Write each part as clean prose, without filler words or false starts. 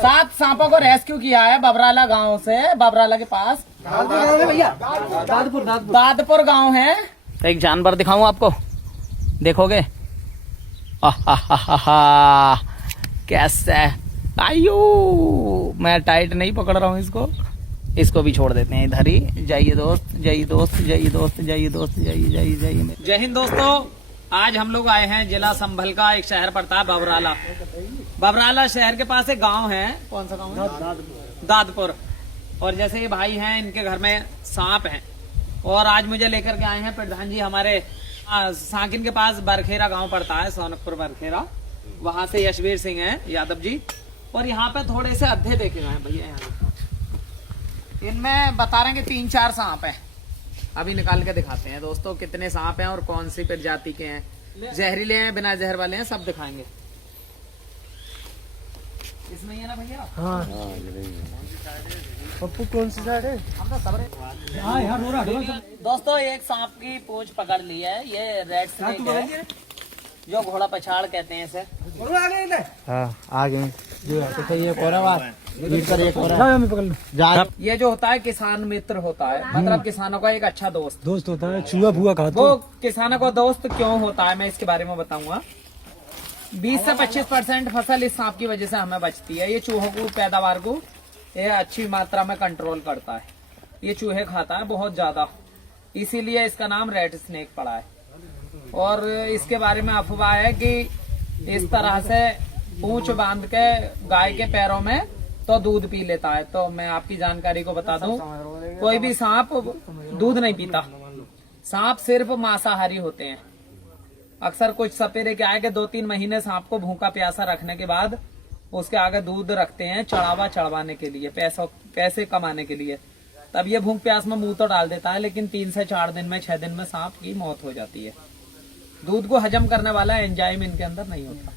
सात सांपों को रेस्क्यू किया है बबराला गांव से, बबराला के पास दादपुर गांव है। एक जानवर दिखाऊं आपको, देखोगे? कैसे आयु, मैं टाइट नहीं पकड़ रहा हूँ इसको भी छोड़ देते हैं इधर ही। जाइए दोस्त, जाइए दोस्त, जाइए दोस्त, जाइए दोस्त, जाइए जाइए जाइए। जय हिंद दोस्तों, आज हम लोग आए हैं जिला संभल का एक शहर पड़ता है बबराला। बबराला शहर के पास एक गांव है, कौन सा गांव है? दादपुर। और जैसे ये भाई हैं, इनके घर में सांप हैं और आज मुझे लेकर के आए हैं प्रधान जी हमारे साकिन के पास बरखेरा गांव पड़ता है, सोनकपुर बरखेरा, वहां से यशवीर सिंह हैं यादव जी। और यहाँ पे थोड़े से अद्धे देखे गए हैं भैया, यहाँ इनमें बता रहे हैं कि 3-4 सांप हैं। अभी निकाल के दिखाते हैं दोस्तों कितने सांप हैं और कौन सी प्रजाति के हैं, जहरीले हैं बिना जहर वाले हैं, सब दिखाएंगे। इसमें ही है ना भैया? हाँ। पप्पू कौन सी साइड है? दोस्तों एक सांप की पूंछ पकड़ ली है, ये रेड स्नेक है जो घोड़ा पछाड़ कहते हैं इसे। आगे ये जो होता है किसान मित्र होता है, मतलब किसानों का एक अच्छा दोस्त होता है। चूहा फूहा खाता वो किसानों का दोस्त क्यों होता है मैं इसके बारे में बताऊंगा। 20 से 25% फसल इस सांप की वजह से हमें बचती है। ये चूहों को, पैदावार को ये अच्छी मात्रा में कंट्रोल करता है। ये चूहे खाता है बहुत ज्यादा, इसीलिए इसका नाम रेड स्नेक पड़ा है। और इसके बारे में अफवाह है कि इस तरह से पूंछ बांध के गाय के पैरों में तो दूध पी लेता है। तो मैं आपकी जानकारी को बता दूं, कोई भी सांप दूध नहीं पीता, सांप सिर्फ मांसाहारी होते हैं। अक्सर कुछ सपेरे क्या है कि 2-3 महीने सांप को भूखा प्यासा रखने के बाद उसके आगे दूध रखते हैं चढ़ावा चढ़वाने के लिए, पैसे कमाने के लिए। तब ये भूख प्यास में मुंह तो डाल देता है, लेकिन 3 से 4 दिन में, 6 दिन में सांप की मौत हो जाती है। दूध को हजम करने वाला एंजाइम इनके अंदर नहीं होता,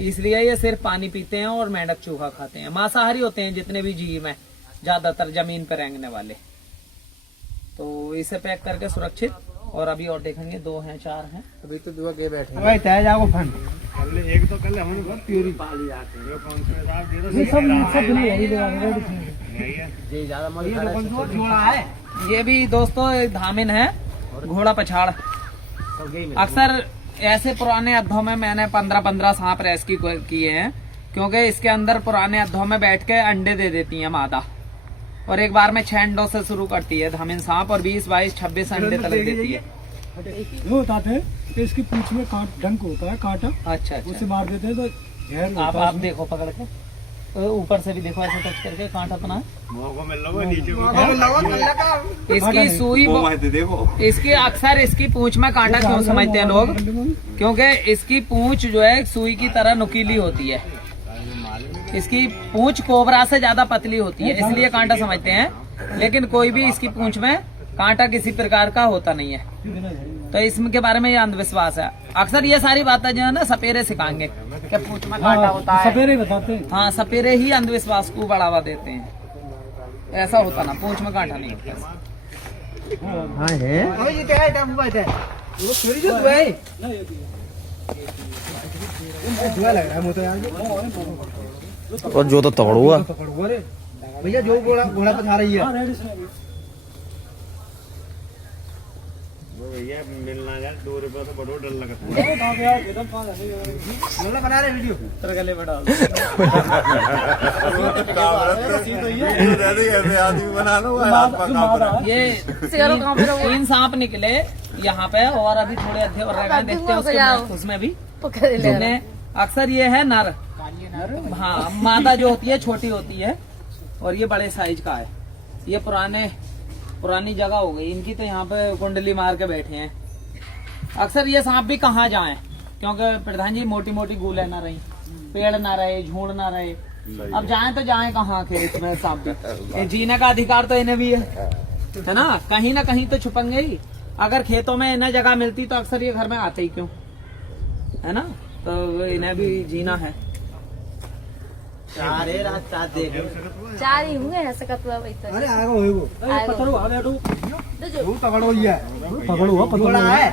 इसलिए ये सिर्फ पानी पीते हैं और मेंढक चूहा खाते हैं। मांसाहारी होते हैं जितने भी जीव हैं, ज्यादातर जमीन पर रेंगने वाले। तो इसे पैक करके सुरक्षित, और अभी और देखेंगे 2 हैं 4 हैं, अभी तो 2 के बैठे हैं। एक तो कल हमने बहुत प्योरी पाली जाते हैं। ये भी दोस्तों एक धामिन है, घोड़ा पछाड़। अक्सर ऐसे पुराने अद्धों में मैंने 15-15 सांप रेस्क्यू किए हैं, क्योंकि इसके अंदर पुराने अद्धों में बैठ के अंडे दे देती है मादा, और एक बार में 6 अंडों से शुरू करती है धामिन सांप, और 20-22-26 अंडे तक देती है। वो बताते हैं कि इसकी पूंछ में डंक होता है, कांटा। अच्छा, उसे मार देते हैं तो जहर होता है। आप देखो पकड़ के, ऊपर से भी देखो, ऐसे टच करके कांटा अपना इसकी सुई देखो। इसकी अक्सर इसकी पूंछ में कांटा क्यों समझते हैं लोग, क्योंकि इसकी पूंछ जो है सुई की तरह नुकीली होती है। इसकी पूंछ कोबरा से ज्यादा पतली होती है, इसलिए कांटा समझते हैं। लेकिन कोई भी इसकी पूंछ में कांटा किसी प्रकार का होता नहीं है, तो इसके बारे में ये अंधविश्वास है। अक्सर ये सारी बातें जो है ना सपेरे सिखाएंगे कि पूंछ में कांटा होता है, सपेरे बताते हैं। हाँ, सपेरे ही अंधविश्वास को बढ़ावा देते हैं। ऐसा होता ना, पूंछ में कांटा नहीं होता। और जो तो तगड़ हुआ भैया, जो घोड़ा पछा रही है भैया, मिलना यार 2 रुपये तो बड़ो डर लगता है। बना रहे वीडियो गले बड़ा ये 3 सांप निकले यहाँ पे, और अभी थोड़े अद्धे और रह गए, देखते हैं उसमें भी। अक्सर ये है नर, हाँ, मादा जो होती है छोटी होती है, और ये बड़े साइज का है। ये पुरानी जगह हो गई इनकी, तो यहाँ पे कुंडली मार के बैठे हैं। अक्सर ये सांप भी कहाँ जाएं, क्योंकि प्रधान जी मोटी मोटी गूले ना रही, पेड़ ना रहे, झूड़ ना रहे, अब जाएं तो जाएं कहाँ खेत में सांप भी। जीने का अधिकार तो इन्हें भी है ना, कहीं ना कहीं तो छुपेंगे ही। अगर खेतों में इन्हें जगह मिलती तो अक्सर ये घर में आते ही क्यों, है ना, तो इन्हें भी जीना है। 4 ही हुए हैं सकतवा भाई। अरे आगो होइबो, पत्थर आ बैठो, वो तगड़ो ही है, तगड़ो हुआ पत्थर है।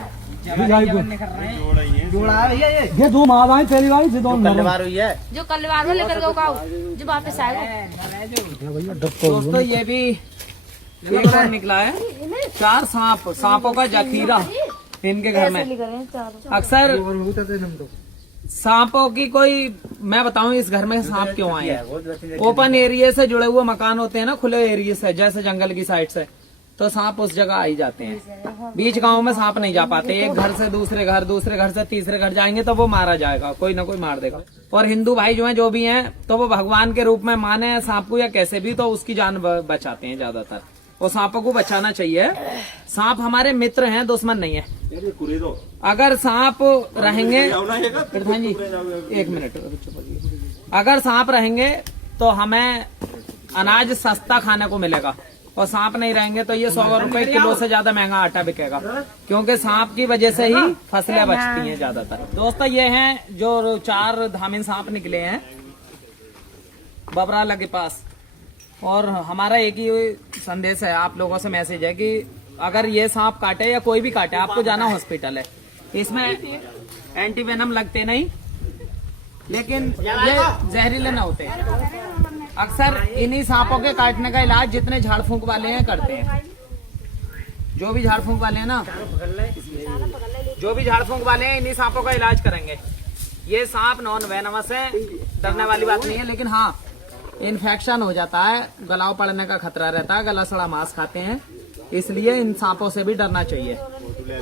जोड़ा है भैया ये दो माँ भाई पहली बार से दोनों कलवार हुई है। जो कलवार में लेकर गए गाँव जो वापस आएगा। दोस्तों ये भी एक और निकला है, 4 सांपों का जखीरा इनके घर में। अक्सर सांपों की कोई, मैं बताऊं इस घर में सांप क्यों आए हैं। ओपन एरिया से जुड़े हुए मकान होते हैं ना, खुले एरिया से, जैसे जंगल की साइड से, तो सांप उस जगह आ ही जाते हैं। बीच गांव में सांप नहीं जा पाते। एक घर से दूसरे घर, दूसरे घर से तीसरे घर जाएंगे तो वो मारा जाएगा, कोई ना कोई मार देगा। और हिंदू भाई जो हैं, जो भी हैं, तो वो भगवान के रूप में माने सांप को या कैसे भी, तो उसकी जान बचाते हैं ज्यादातर। वो सांपों को बचाना चाहिए। सांप हमारे मित्र हैं, दुश्मन नहीं है। अगर सांप रहेंगे, प्रधान जी 1 मिनट, अगर सांप रहेंगे तो हमें अनाज सस्ता खाने को मिलेगा, और सांप नहीं रहेंगे तो ये 100 रुपए किलो से ज्यादा महंगा आटा बिकेगा, क्योंकि सांप की वजह से ही फसलें बचती हैं ज्यादातर। दोस्तों ये हैं जो 4 धामिन सांप निकले हैं बबराला के पास, और हमारा एक ही संदेश है, आप लोगों से मैसेज है कि अगर ये सांप काटे या कोई भी काटे, आपको जाना हॉस्पिटल है। इसमें एंटी वेनम लगते नहीं, लेकिन ये जहरीले न होते। अक्सर इन्हीं सांपों के काटने का इलाज जितने झाड़ फूंक वाले हैं करते हैं। जो भी झाड़ फूंक वाले हैं ना, जो भी झाड़ फूंक वाले हैं, इन्हीं सांपों का इलाज करेंगे। ये सांप नॉन वेनमस है, डरने वाली बात नहीं है, लेकिन हाँ इन्फेक्शन हो जाता है, गलाव पड़ने का खतरा रहता है, गला सड़ा मांस खाते हैं, इसलिए इन सांपों से भी डरना चाहिए।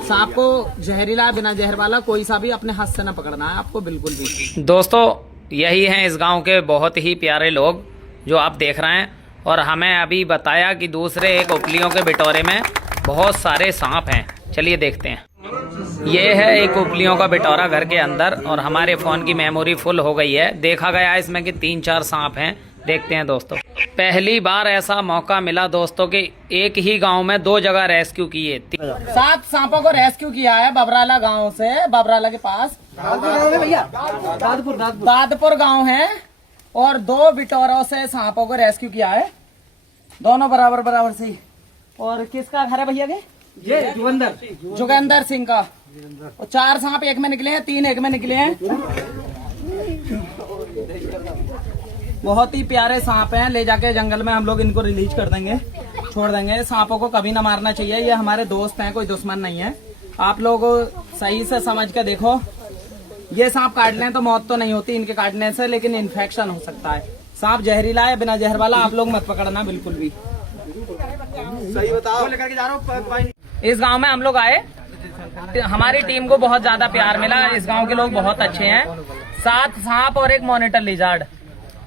सांप को जहरीला बिना जहर वाला कोई सा भी अपने हाथ से न पकड़ना है आपको, बिल्कुल भी। दोस्तों यही हैं इस गांव के बहुत ही प्यारे लोग जो आप देख रहे हैं, और हमें अभी बताया कि दूसरे एक उपलियों के बिटोरे में बहुत सारे सांप हैं। चलिए देखते हैं। ये है एक उपलियों का बिटोरा घर के अंदर, और हमारे फोन की मेमोरी फुल हो गई है। देखा गया इसमें कि 3-4 सांप हैं। देखते हैं दोस्तों। पहली बार ऐसा मौका मिला दोस्तों कि एक ही गांव में 2 जगह रेस्क्यू किए। 7 सांपों को रेस्क्यू किया है बबराला गांव से, बबराला के पास दादपुर गांव है, और 2 बिटोरों से सांपों को रेस्क्यू किया है, दोनों बराबर बराबर से ही। और किसका घर है भैया के? ये जोगेंद्र सिंह का। और 4 सांप एक में निकले हैं, 3 एक में निकले हैं। बहुत ही प्यारे सांप हैं। ले जाके जंगल में हम लोग इनको रिलीज कर देंगे, छोड़ देंगे। सांपों को कभी ना मारना चाहिए, ये हमारे दोस्त हैं, कोई दुश्मन नहीं है। आप लोग सही से समझ के देखो। ये सांप काट लें तो मौत तो नहीं होती इनके काटने से, लेकिन इन्फेक्शन हो सकता है। सांप जहरीला है, बिना जहर वाला आप लोग मत पकड़ना बिल्कुल भी। सही बताओ। लेकर के जा रहा हूं। इस गांव में हम लोग आए, हमारी टीम को बहुत ज्यादा प्यार मिला। इस गांव के लोग बहुत अच्छे हैं। 7 सांप और 1 मॉनिटर लिजार्ड,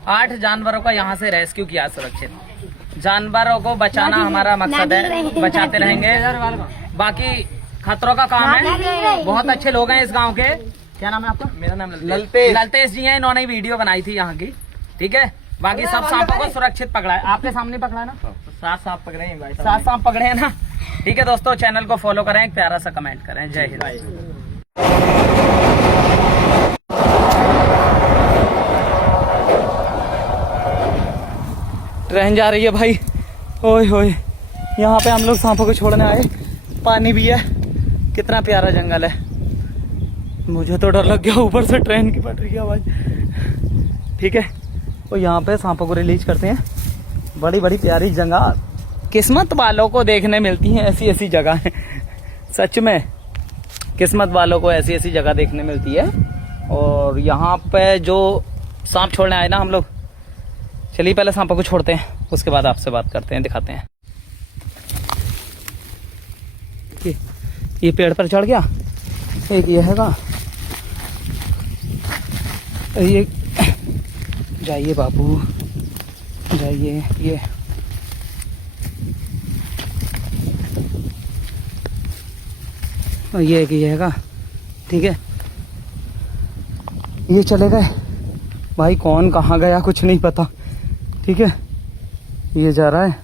8 जानवरों का यहाँ से रेस्क्यू किया सुरक्षित। जानवरों को बचाना हमारा मकसद है, बचाते रहेंगे। बाकी खतरों का काम है। बहुत अच्छे लोग हैं इस गांव के। क्या नाम है आपका? मेरा नाम ललतेश जी हैं। इन्होंने वीडियो बनाई थी यहाँ की, ठीक है। बाकी सब सांपों को सुरक्षित पकड़ा है, आपके सामने पकड़ा है ना। 7 सांप पकड़े हैं भाई, 7 सांप पकड़े हैं ना। ठीक है दोस्तों, चैनल को फॉलो करें, एक प्यारा सा कमेंट करें। जय हिंद। ट्रेन जा रही है भाई। ओए होए, यहाँ पे हम लोग सांपों को छोड़ने आए। पानी भी है, कितना प्यारा जंगल है। मुझे तो डर लग गया, ऊपर से ट्रेन की पटरी की आवाज। ठीक है, तो यहाँ पे सांपों को रिलीज करते हैं। बड़ी बड़ी प्यारी जगह, किस्मत वालों को देखने मिलती हैं ऐसी ऐसी जगह। सच में किस्मत वालों को ऐसी ऐसी जगह देखने मिलती है। और यहाँ पे जो सांप छोड़ने आए ना हम लोग, चलिए पहले सांपों को छोड़ते हैं, उसके बाद आपसे बात करते हैं, दिखाते हैं। ये पेड़ पर चढ़ गया, एक ये है का, ये जाइए बाबू जाइए। ये है का, ठीक है। ये चले गए भाई, कौन कहाँ गया कुछ नहीं पता, ठीक है। ये जा रहा है।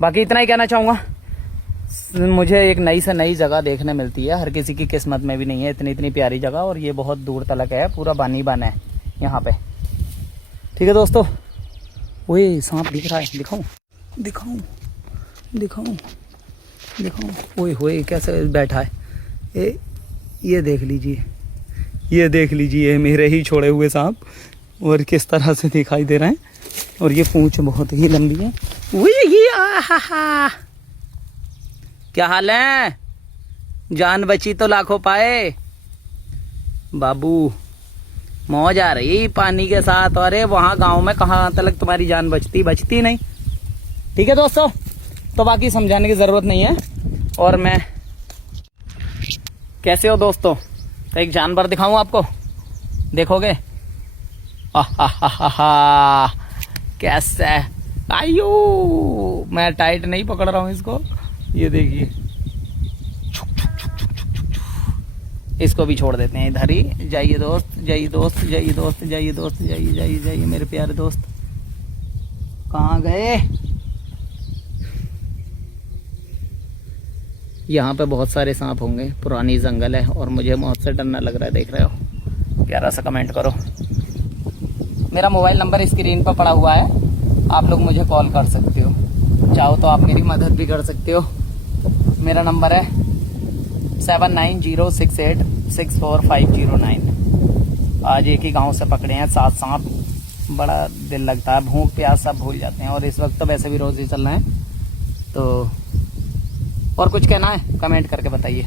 बाकी इतना ही कहना चाहूँगा, मुझे एक नई से नई जगह देखने मिलती है, हर किसी की किस्मत में भी नहीं है इतनी प्यारी जगह। और ये बहुत दूर तलक है, पूरा बानी बन है यहाँ पे, ठीक है दोस्तों। वही सांप दिख रहा है, दिखाऊं। ओए होए कैसे बैठा है, ये देख लीजिए, ये देख लीजिए मेरे ही छोड़े हुए सांप और किस तरह से दिखाई दे रहे हैं। और ये पूंछ बहुत ही लंबी है। ये आहा, क्या हाल है? जान बची तो लाखों पाए बाबू, मौज आ रही पानी के साथ। अरे वहाँ गांव में कहाँ तक तुम्हारी जान बचती नहीं। ठीक है दोस्तों, तो बाकी समझाने की ज़रूरत नहीं है। और मैं, कैसे हो दोस्तों? तो एक जानवर दिखाऊं आपको, देखोगे? कैसे? आयु, मैं टाइट नहीं पकड़ रहा हूँ इसको, ये देखिए। इसको भी छोड़ देते हैं इधर ही। जाइए दोस्त, जाइए दोस्त, जाइए दोस्त, जाइए दोस्त, जाइए जाइए जाइए मेरे प्यारे दोस्त। कहाँ गए? यहाँ पे बहुत सारे सांप होंगे, पुरानी जंगल है और मुझे मौत से डरना लग रहा है। देख रहे हो? प्यारा सा कमेंट करो। मेरा मोबाइल नंबर स्क्रीन पर पड़ा हुआ है, आप लोग मुझे कॉल कर सकते हो। चाहो तो आप मेरी मदद भी कर सकते हो। मेरा नंबर है 7906864509। आज एक ही गांव से पकड़े हैं 7 सांप। बड़ा दिल लगता है, भूख प्यास सब भूल जाते हैं। और इस वक्त तो वैसे भी रोज ही चल रहे हैं। तो और कुछ कहना है कमेंट करके बताइए।